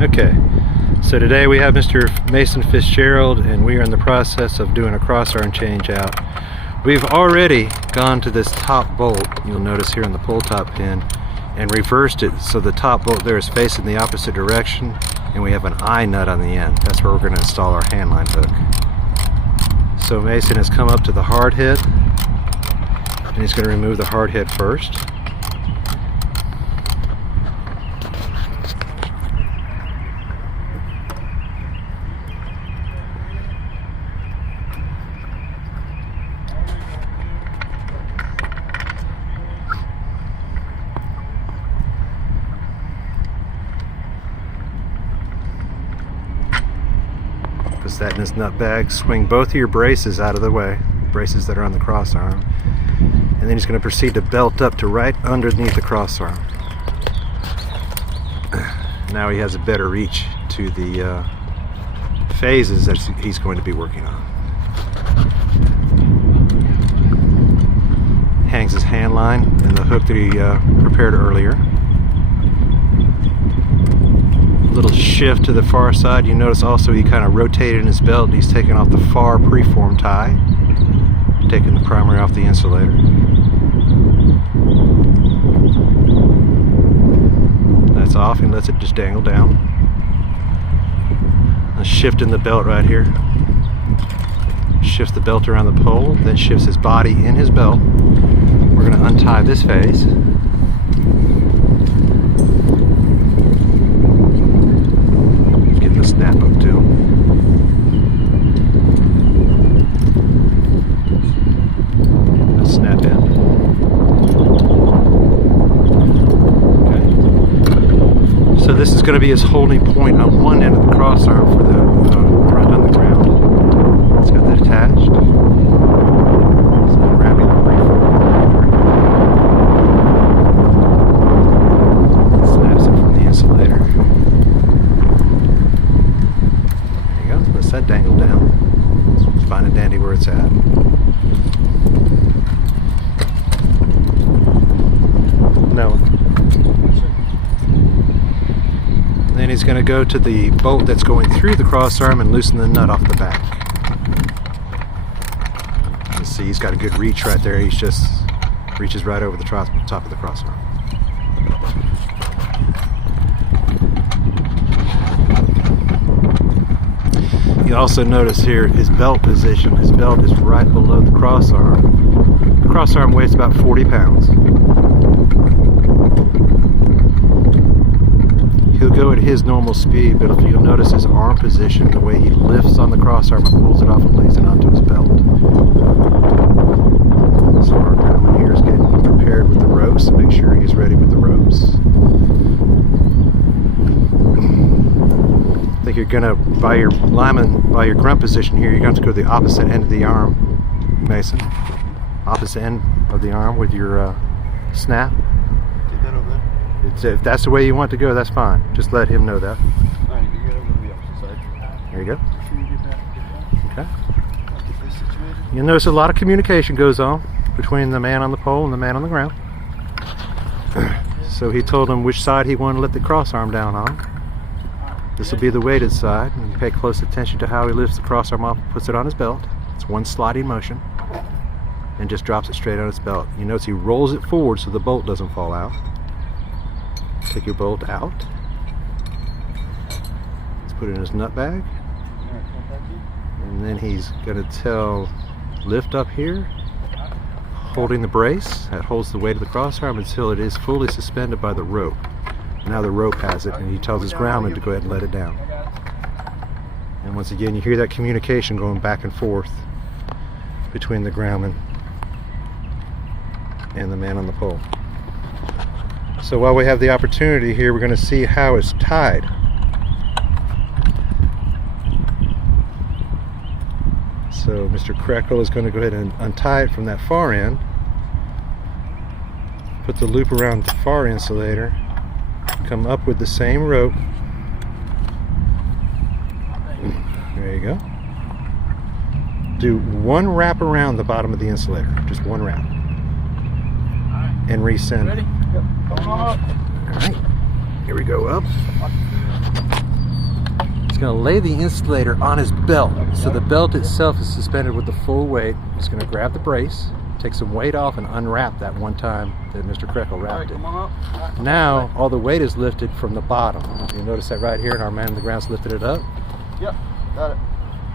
Okay, so today we have Mr. Mason Fitzgerald, and we are in the process of doing a crossarm change out. We've already gone to this top bolt, you'll notice here on the pull top pin, and reversed it so the top bolt there is facing the opposite direction, and we have an eye nut on the end. That's where we're going to install our handline hook. So Mason has come up to the hard head, and he's going to remove the hard head first. Puts that in his nut bag. Swing both of your braces out of the way, braces that are on the crossarm, and then he's going to proceed to belt up to right underneath the crossarm. Now he has a better reach to the phases that he's going to be working on. Hangs his hand line and the hook that he prepared earlier. Little shift to the far side. You notice also he kind of rotated in his belt. He's taking off the far preform tie, taking the primary off the insulator. That's off, and lets it just dangle down. A shift in the belt right here. Shifts the belt around the pole, then shifts his body in his belt. We're going to untie this phase. Snap up to him. A snap in. Okay. So this is going to be his holding point on one end of the crossarm for the front on the ground. It's got that attached. So wrapping the snaps it from the insulator. That dangle down. It's fine and dandy where it's at. No. And then he's going to go to the bolt that's going through the crossarm and loosen the nut off the back. You see he's got a good reach right there. He's just reaches right over the top of the crossarm. You also notice here his belt position. His belt is right below the crossarm. The crossarm weighs about 40 pounds. He'll go at his normal speed, but if you'll notice his arm position, the way he lifts on the crossarm and pulls it off and lays it onto his belt. So our grommet here is getting prepared with the ropes to make sure he's ready with the ropes. I think you're gonna, by your grunt position here, you're going to go to the opposite end of the arm, Mason. Opposite end of the arm with your snap. Get that over there. If that's the way you want to go, that's fine. Just let him know that. Alright, you get over to the opposite side. There you go. Make sure you get that. Okay. Get this situated. You'll notice a lot of communication goes on between the man on the pole and the man on the ground. So he told him which side he wanted to let the crossarm down on. This will be the weighted side, and pay close attention to how he lifts the crossarm off and puts it on his belt. It's one sliding motion, and just drops it straight on his belt. You notice he rolls it forward so the bolt doesn't fall out. Take your bolt out. Let's put it in his nut bag. And then he's going to tell lift up here, holding the brace. That holds the weight of the crossarm until it is fully suspended by the rope. Now the rope has it, and he tells his grommet to go ahead and let it down. And once again, you hear that communication going back and forth between the grommet and the man on the pole. So while we have the opportunity here, we're going to see how it's tied. So Mr. Krekel is going to go ahead and untie it from that far end, put the loop around the far insulator, come up with the same rope. There you go. Do one wrap around the bottom of the insulator, just one wrap, and resend. Ready? Yep. Come on up. All right, here we go up. He's going to lay the insulator on his belt. So the belt itself is suspended with the full weight. He's going to grab the brace, take some weight off, and unwrap that one time that Mr. Krekel wrapped it. Now all the weight is lifted from the bottom. You notice that right here, and our man on the ground's lifted it up. Yep, got it.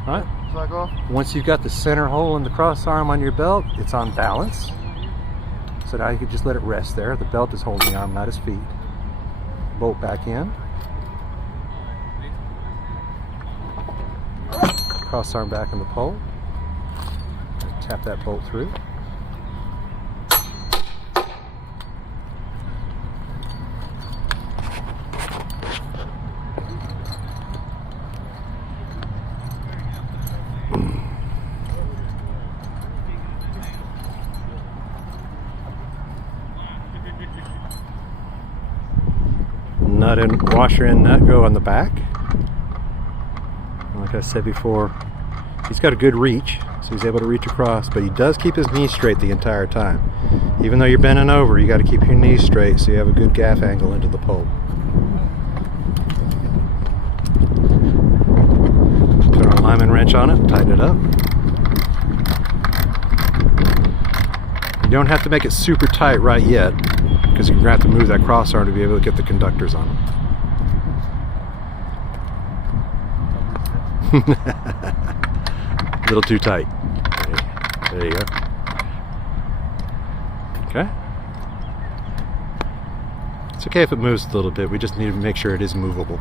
All right. Slack off. Once you've got the center hole in the cross arm on your belt, it's on balance. So now you can just let it rest there. The belt is holding the arm, not his feet. Bolt back in. Cross arm back in the pole. Tap that bolt through. Nut and washer and nut go on the back. Like I said before, he's got a good reach, so he's able to reach across, but he does keep his knees straight the entire time. Even though you're bending over, you got to keep your knees straight so you have a good gaff angle into the pole. Put our alignment wrench on it, tighten it up. You don't have to make it super tight right yet, because you're going to have to move that cross arm to be able to get the conductors on them. A little too tight. There you go. Okay. It's okay if it moves a little bit. We just need to make sure it is movable.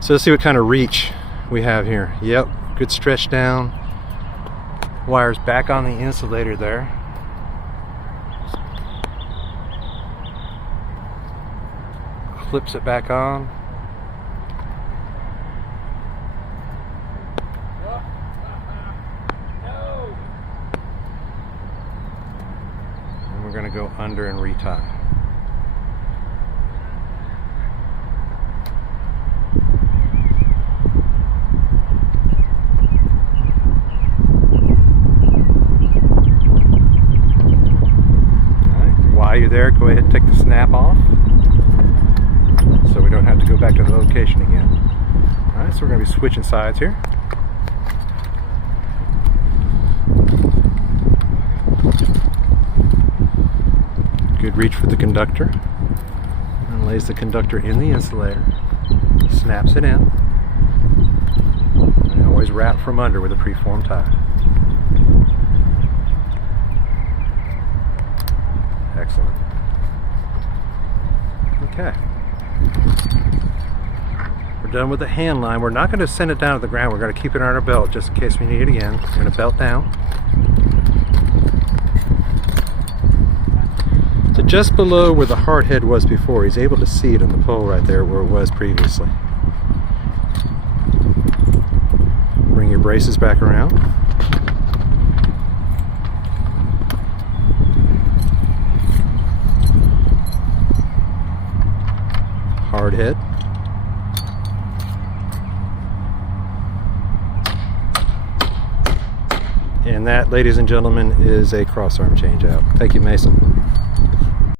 So let's see what kind of reach we have here. Yep, good stretch down. Wires back on the insulator there. Flips it back on. And we're going to go under and retie. All right. While you're there, go ahead and take the snap off, so we don't have to go back to the location again. Alright, so we're going to be switching sides here. Good reach for the conductor. And lays the conductor in the insulator. Snaps it in. And always wrap from under with a preformed tie. Excellent. Okay. We're done with the hand line. We're not going to send it down to the ground. We're going to keep it on our belt just in case we need it again. We're going to belt down. So just below where the hard head was before, he's able to see it in the pole right there where it was previously. Bring your braces back around. Hard head. And that, ladies and gentlemen, is a cross arm change out. Thank you, Mason.